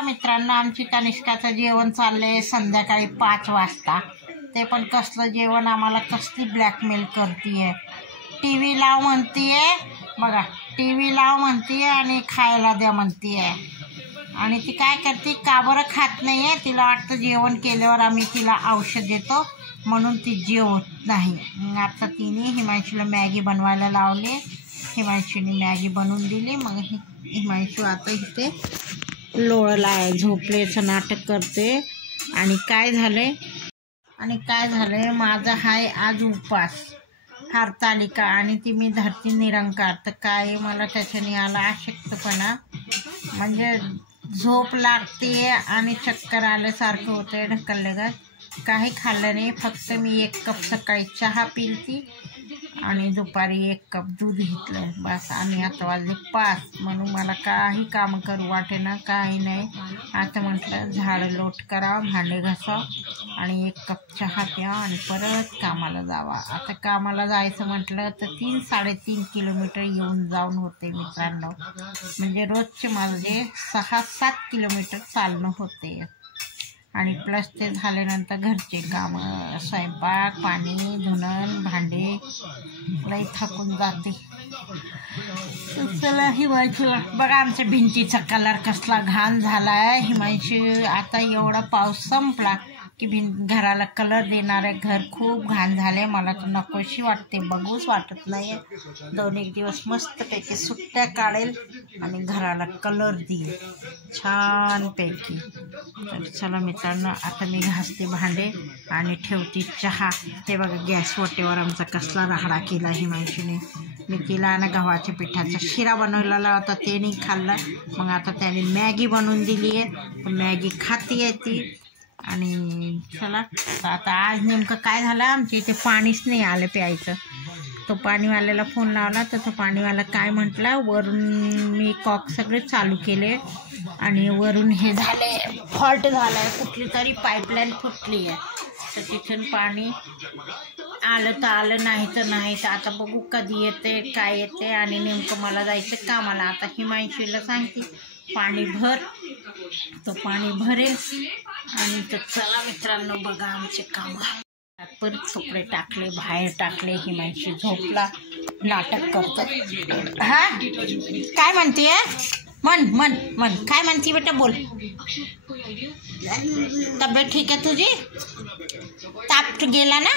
मित्रांनो, आमची तनिष्काचं जेवण चाललंय संध्याकाळी 5 वाजता. ते पण कसलं जेवण, आम्हाला कसली ब्लॅकमेल करतीये. टी व्ही लाव म्हणतीये, बघा टी व्ही लाव म्हणतीये आणि खायला द्या म्हणतीये. आणि ती काय करते, का बरं खात नाही आहे. तिला वाटतं जेवण केल्यावर आम्ही तिला औषध देतो म्हणून ती जेवत नाही. मग आता तिने हिमांशूला मॅगी बनवायला लावली. हिमांशूने मॅगी बनवून दिली. मग हिमांशू आता इथे लोळला आहे, झोपलेचं नाटक करते. आणि काय झालंय माझा हाय आज उपास हरतालिका आणि ती मी धरती निरंकार. तर काय मला त्याच्याने आला अशक्तपणा, म्हणजे झोप लागते आणि चक्कर आल्यासारखं होतंय, ढकलले का. काही खाल्लं नाही, फक्त मी 1 कप सकाळी चहा पिलती आणि दुपारी 1 कप दूध घेतलं बस. आणि आता वाजले 5 म्हणून मला काही काम करू वाटेना, काही नाही. आता म्हटलं झाडं लोट करा, भांडे घासा आणि 1 कप चहा प्या आणि परत कामाला जावा. आता कामाला जायचं म्हटलं तर 3-3.5 किलोमीटर येऊन जाऊन होते मित्रांनो. म्हणजे रोजचे माझे 6-7 किलोमीटर चालणं होते. आणि प्लस ते झाल्यानंतर घरचे कामं, स्वयंपाक, पाणी, धुणं, भांडे, लई थकून जाते. चला हिमांशू बघा, आमच्या भिंतीचा कलर कसला घाण झाला आहे. हिमांशू आता एवढा पाऊस संपला की घराला कलर देणार आहे. घर खूप घाण झाले, मला तर नकोशी वाटते, बघूच वाटत नाही. 2-1 दिवस मस्तपैकी सुट्ट्या काढेल आणि घराला कलर देईल छानपैकी. तर चला मित्रांनो, आता मी घासते भांडे आणि ठेवते चहा. ते बघा गॅस वटेवर आमचा कसला राहडा केला हिमांशूने. मी तिला ना गव्हाच्या पिठाचा शिरा बनवलेला होता, ते नाही खाल्लं. मग आता त्याने मॅगी बनवून दिली आहे, मॅगी खाती आहे ती. आणि चला आता आज नेमकं काय झालं, आमच्या इथे पाणीच नाही आलं प्यायचं. तो पाणीवाल्याला फोन लावला तर तो पाणीवाला काय म्हटला, वरून मी कॉक सगळे चालू केले आणि वरून हे झाले, फॉल्ट झाला आहे, कुठली तरी पाईपलाईन फुटली आहे. तर तिथून पाणी आलं तर आलं, नाही तर नाही. तर आता बघू कधी येते काय येते. आणि नेमकं मला जायचं कामाला. आता हिमांशूला सांगते पाणी भर, तो पाणी भरेल. आणि तर चला मित्रांनो बघा आमचे काम. परत कपडे टाकले, बाहेर टाकले. हिमांशू झोपला, नाटक करतो. हा काय म्हणते, मन काय म्हणते बेटा, बोल. तब्येत ठीक आहे तुझी? ताप गेला ना,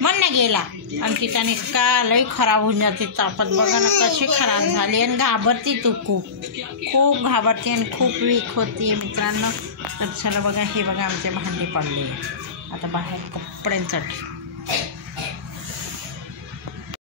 मन ना गेला. आणि तिचा निष्का लई खराब होऊन जाते तापत. बघा ना कशी खराब झाली. आणि घाबरती तू, खूप घाबरते आणि खूप वीक होती मित्रांनो. तर चला बघा, हे बघा आमचे भांडे पडले. आता बाहेर कपड्यांसाठी